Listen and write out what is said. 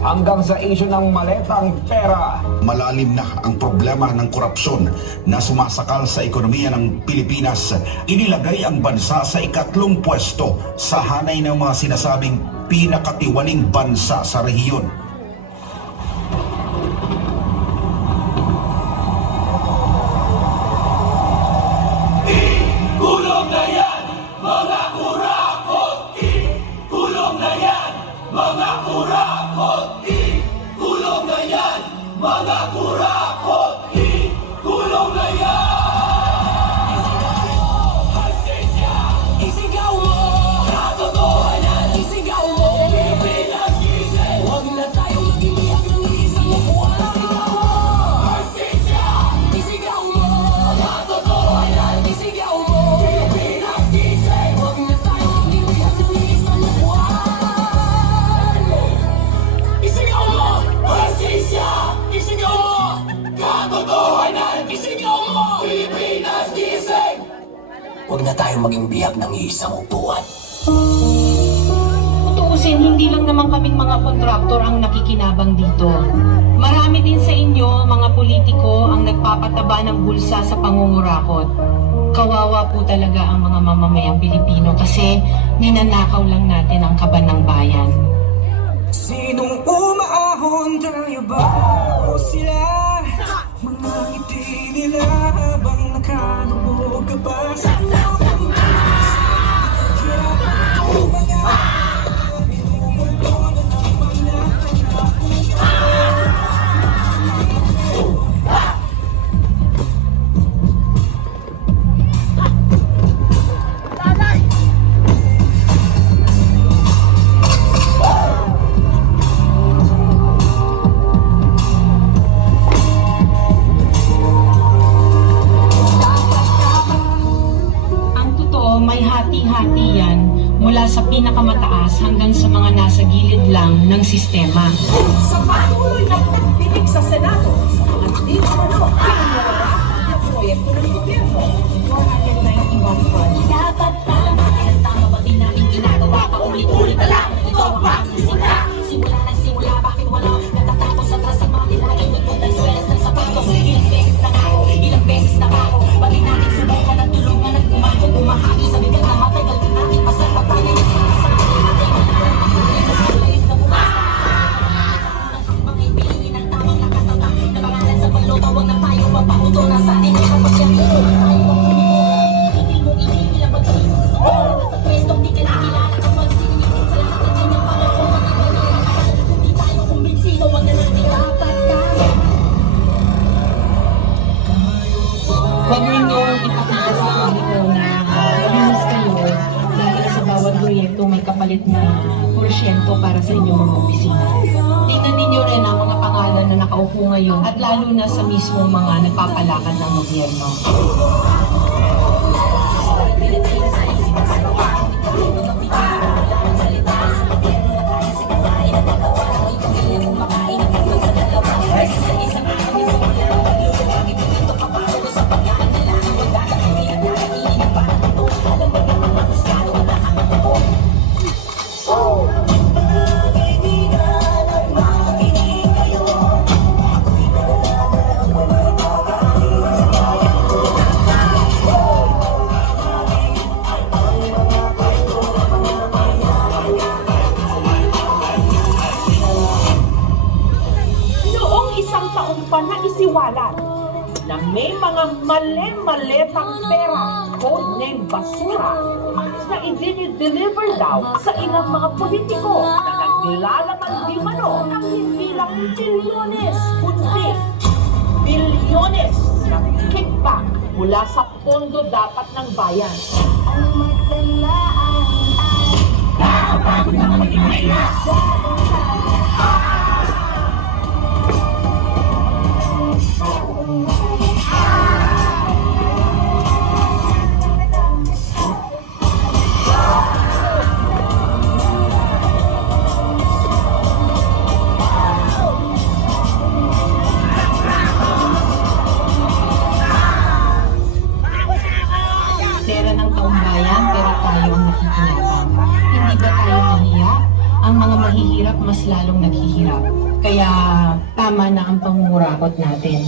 hanggang sa isyu ng maletang pera. Malalim na ang problema ng korupsyon na sumasakal sa ekonomiya ng Pilipinas. Inilagay ang bansa sa ikatlong pwesto sa hanay ng mga sinasabing pinakatiwaling bansa sa rehiyon. Kulong na yan, mga kurakot! Kulong na yan, mga kurakot! Kulong na yan, mga kurakot! Kulong na yan! Hustisya! Isigaw mo! Katotohanan! Isigaw mo! Pilipinas gising! Huwag na tayong magbibiyak ng isang upuan! Isigaw mo! Hustisya! Isigaw mo! Katotohanan! Isigaw mo! Pilipinas gising! Huwag na tayong magbibiyak ng isang upuan! Isigaw mo! Hustisya! Isigaw mo! Katotohanan! Isigaw mo! Pilipinas gising! Huwag na tayong maging biyak ng isang upuan. Tuusin, hindi lang naman kaming mga kontraktor ang nakikinabang dito. Marami din sa inyo, mga politiko, ang nagpapataba ng bulsa sa pangungurakot. Kawawa po talaga ang mga mamamayang Pilipino kasi ninanakaw lang natin ang kaban ng bayan. Sinong umaahon, tayo ba o sila? Mga ngiti nila habang nakalubog ka pa sa may hati-hati yan mula sa pinakamataas hanggang sa mga nasa gilid lang ng sistema. Sa patuloy na pagdinig sa Senado sa mga di umano pinangawa na proyekto ng gobyerno, 491 projects. Dapat alam natin ang tama ba din namin ginagawa pa ulit-ulit na lang. Ito ba simula? Simula ng simula, bakit wala natatapos sa tras ang mga nilagay ng punta swelas ng sapatos? Ilang beses na ako, ilang beses na ako, pati natin subukan at tulungan at kumakot, umahagi sa bigat na matagal din natin pasapatayan yung sa atin natin alam ang kulit na bukas mga ipilingin ang tamang nakatata na pangalan sa pagluto, wag na tayo mapamuto na sa atin ang kapagyarihan tayo ang hindi mo itigil ang pagsisisi sa pwestong di ka nakilala kapag sinigit sa lahat ng kanyang panahon hindi tayo kumbinsido, wag na natin dapat kaya. Huwag ninyong ipakita sa publiko na malinis kayo dahil sa bawat proyekto may kapalit na porsyento para sa inyong mga opisina. Tingnan ninyo rin ang mga pangalan na nakaupo ngayon at lalo na sa mismong mga nagpapalakad ng gobyerno. Pa na isiwalat na may mga mali-maletang pera, codename basura, na i-deliver daw sa ilang mga politiko na naglalaman di mano ng hindi lang bilyones, kundi bilyones ng kickback mula sa pondo dapat ng bayan. Ang magdalaan ay Nakakapagod na maging mahirap. Pera ng taong bayan, pero tayo ang nakikinabang. Hindi ba tayo nahiya? Ang mga mahihirap lalong naghihirap. Kaya tama na ang pangungurakot natin.